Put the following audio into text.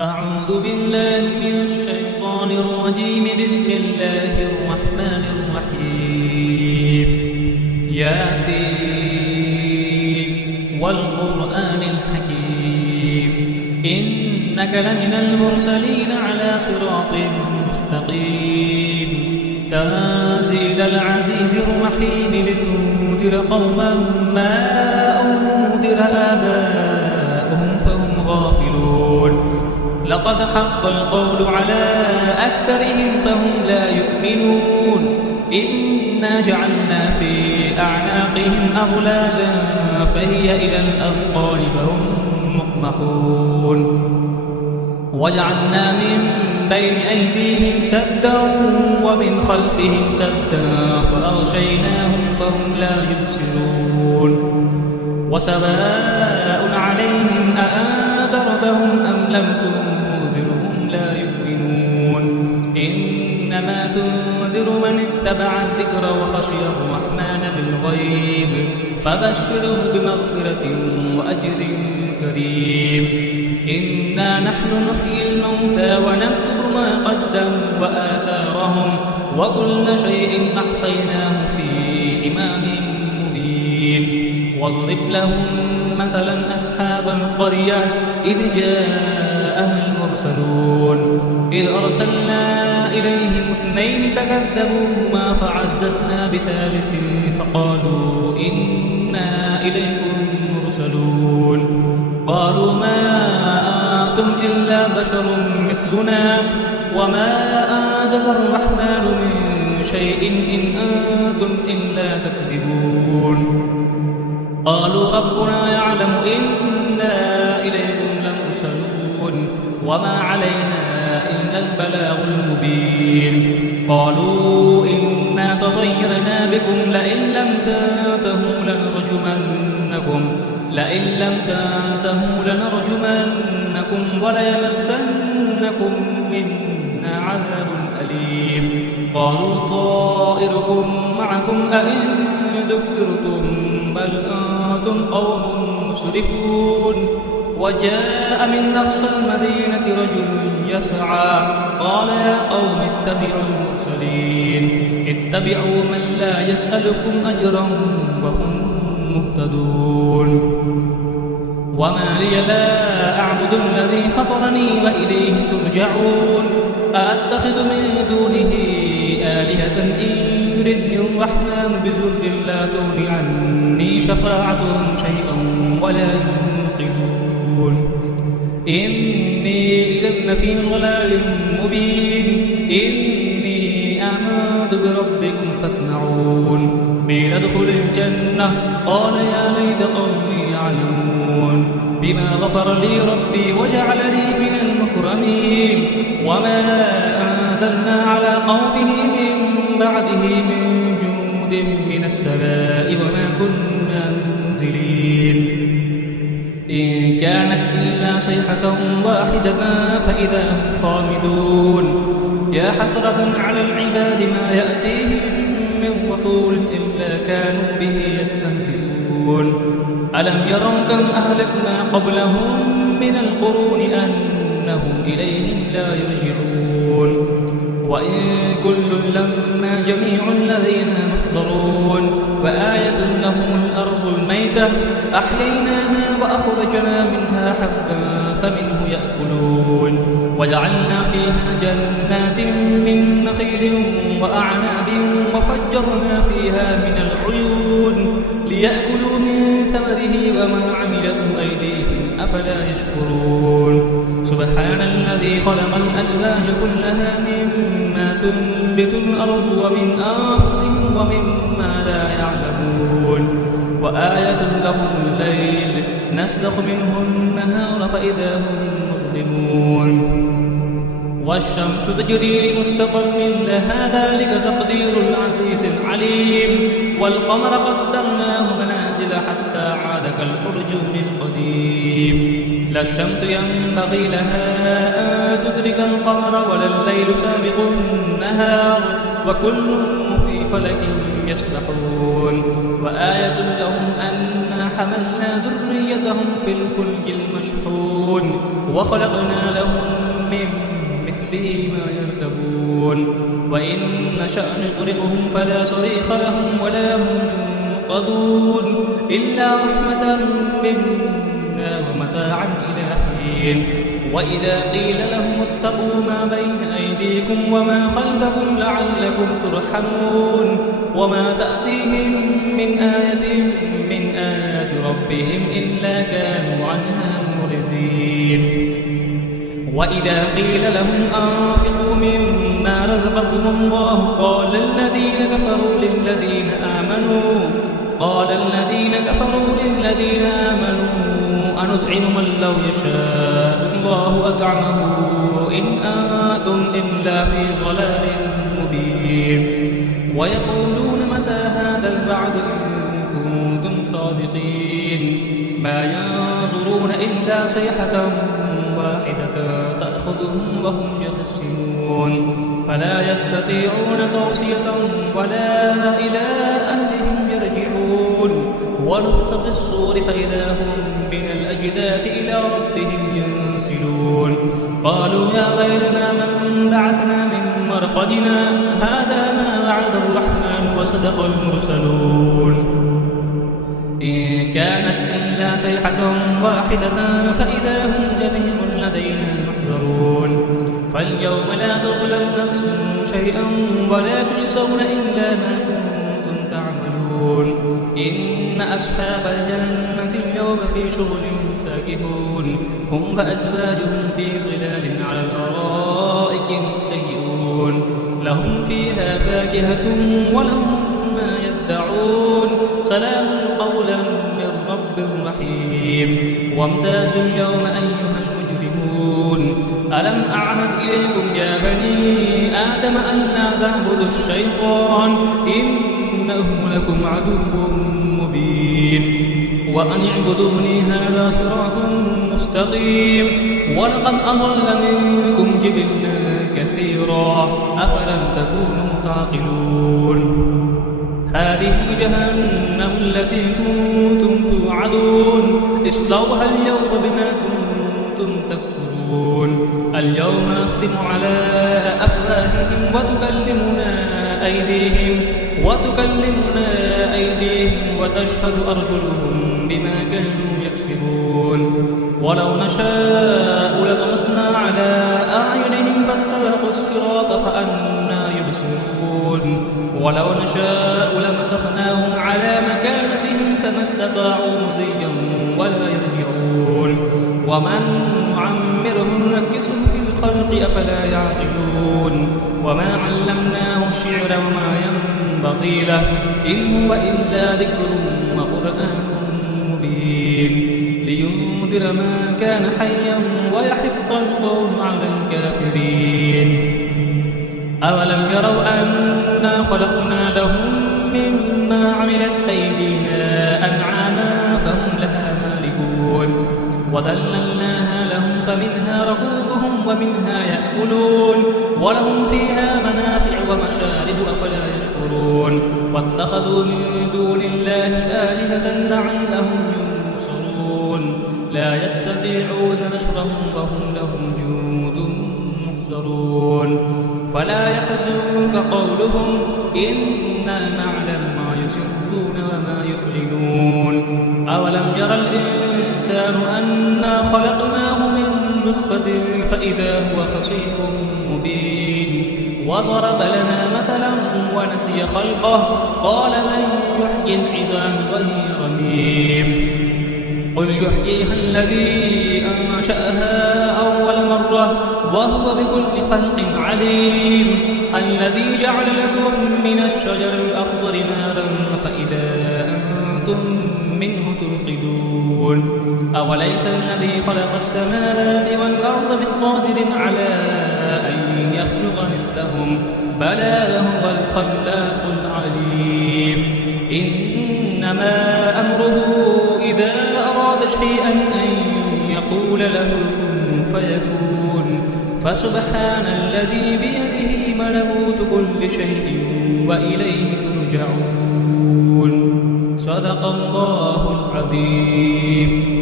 أعوذ بالله من الشيطان الرجيم. بسم الله الرحمن الرحيم. ياسين والقرآن الحكيم إنك لمن المرسلين على صراط مستقيم تنزيل العزيز الرحيم لتنذر قوما ما أنذر آباؤهم فهم غافلون. لقد حق القول على أكثرهم فهم لا يؤمنون. إنا جعلنا في أعناقهم أغلالا فهي إلى الأذقان فهم مقمحون. وجعلنا من بين أيديهم سدا ومن خلفهم سدا فأغشيناهم فهم لا يبصرون. وسواء عليهم أأنذرتهم أم لم تنذرهم لا يؤمنون. إنما تنذر من اتبع الذكر وخشي الرحمن بالغيب فبشره بمغفرة وأجر كريم. إنا نحن نحيي الموتى ونكتب ما قدموا وآثارهم وكل شيء أحصيناه في إمام مبين. واضرب لهم مثلا أصحاب القرية إذ جاءها المرسلون إذ أرسلنا إليهم اثنين فكذبوهما فعززنا بثالث فقالوا إنا إليكم مرسلون. قالوا ما أنتم إلا بشر مثلنا وما أنزل الرحمن من شيء إن أنتم إلا تكذبون. قالوا ربنا يعلم إنا إليكم لمرسلون وما علينا إلا البلاغ المبين. قالوا إنا تطيرنا بكم لئن لم تنتهوا لنرجمنكم وليمسنكم منا عذاب أليم. قالوا طائركم معكم أئن ذكرتم بل أنتم قوم مسرفون. وجاء من أقصى المدينة رجل يسعى قال يا قوم اتبعوا المرسلين اتبعوا من لا يسألكم أجرا وهم مهتدون. وما لي لا أعبد الذي فطرني وإليه ترجعون. أأتخذ من دونه آلهة إن يردني الرحمن بضر لا تغن عني شفاعتهم شيئا ولا ينقذون. إني إذا لفي ضلال مبين. إني آمنت بربكم فاسمعون. قيل ادخل الجنة قال يا ليت قومي يعلمون بما غفر لي ربي وجعلني من المكرمين. وما أنزلنا على قومه من بعده من جند من السماء وما كنا منزلين. إن كانت إلا صيحة واحدة فإذا هم خامدون. يا حسرة على العباد ما يأتيهم من رسول إلا كانوا به يستهزئون. ألم يروا كم أهلكنا قبلهم من القرون أنهم إليهم لا يرجعون. وإن كل لما جميع الذين محضرون. وآية لهم الأرض الميتة أحييناها وأخرجنا منها حبا فمنه يأكلون. وجعلنا فيها جنات من نخيل وأعناب وفجرنا فيها من العيون ليأكلوا من ثمره وما عملته أيديهم أفلا يشكرون. سبحان الذي خلق الأزواج كلها مما تنبت الأرض ومن أنفسهم ومما لا يعلمون. وآية لهم الليل نسلخ منه النهار فإذا هم مظلمون. والشمس تجري لمستقر لها ذلك تقدير العزيز العليم. والقمر قدرناه منازل حتى عاد كالأرجون القديم. لا الشمس ينبغي لها أن تدرك القمر ولا الليل سابق النهار وكل في فلك يسبحون. وآية لهم أنا حملنا ذريتهم في الفلك المشحون وخلقنا لهم تغرقهم فلا صريخ لهم ولا هم ينقذون إلا رحمة منا ومتاعا إلى حين. وإذا قيل لهم اتقوا ما بين أيديكم وما خلفكم لعلكم ترحمون وما تأتيهم من آية من آيات ربهم إلا كانوا عنها معرضين. وإذا قيل لهم أنفقوا مما رزقكم الله قال الذين كفروا للذين آمنوا أنطعم من لو يشاء الله أطعمه إن أنتم إلا في ضلال مبين. ويقولون متى هذا الوعد إن كنتم صادقين ما ينظرون إلا صيحة واحدة تأخذهم وهم يخسرون فلا يستطيعون توصية ولا إلى أهلهم يرجعون. ونفخ في الصور فإذا هم من الأجداث إلى ربهم ينسلون قالوا يا ويلنا من بعثنا من مرقدنا هذا ما وعد الرحمن وصدق المرسلون إن كانت إلا صيحة واحدة فإذا هم جميع لدينا محضرون. فاليوم لا تظلم نفس شيئا ولا تجزون إلا ما كنتم تعملون. إن أصحاب الجنة اليوم في شغل فاكهون هم وأزواجهم في ظلال على الأرائك متكئون لهم فيها فاكهة ولهم ما يدعون سلام قولا من رب رحيم. وامتازوا اليوم أيها المجرمون ألم أعهد إليكم يا بني آدم أن لا تعبدوا الشيطان إنه لكم عدو مبين. وأن اعبدوني هذا صراط مستقيم. ولقد أضل منكم جبلا كثيرا أفلم تكونوا تعقلون. هذه جهنم التي كنتم توعدون اصلوها اليوم بما كنتم تكفرون. اليوم نختم على أفواههم وتكلمنا أيديهم وتشهد أرجلهم بما كانوا يكسبون. ولو نشاء لطمسنا على أعينهم فاستبقوا الصراط فأنى يبصرون. ولو نشاء لمسخناهم على مكانتهم فما استطاعوا مزيا ولا يرجعون. ومن نعمره ننكسه في الخلق أفلا يعقلون. وما علمناه الشعر وما ينبغي له إن هو إلا ذكر وقرآن مبين لينذر ما كان حيا ويحق القول على الكافرين. أولم يروا أنا خلقنا لهم مما عملت أيدينا أنعاما فهم لها مالكون وذللناها لهم فمنها ركوبهم ومنها يأكلون ولهم فيها منافع ومشارب أفلا يشكرون. واتخذوا من دون الله آلهة لعلهم ينصرون لا يستطيعون نصرهم وهم لهم جند محضرون. فلا يحزنك قولهم إنا نعلم ما يسرون وما يعلنون. أولم يرى الإنسان أنا خلقناه من نطفة فإذا هو خصيم مبين. وضرب لنا مثلا ونسي خلقه قال من يحيي العظام وهي رميم. قل يحييها الذي أنشأها أول مرة وهو بكل خلق عليم. الذي جعل لكم من الشجر الأخضر نارا فإذا أنتم منه توقدون. أوليس الذي خلق السماوات والأرض بقادر على أن يخلق مثلهم بلى وهو الخلاق العليم. إنما أمره إذا أراد شيئا أن يقول له كن فيكون. فسبحان الذي بيده ملكوت كل شيء وإليه ترجعون. صدق الله العظيم.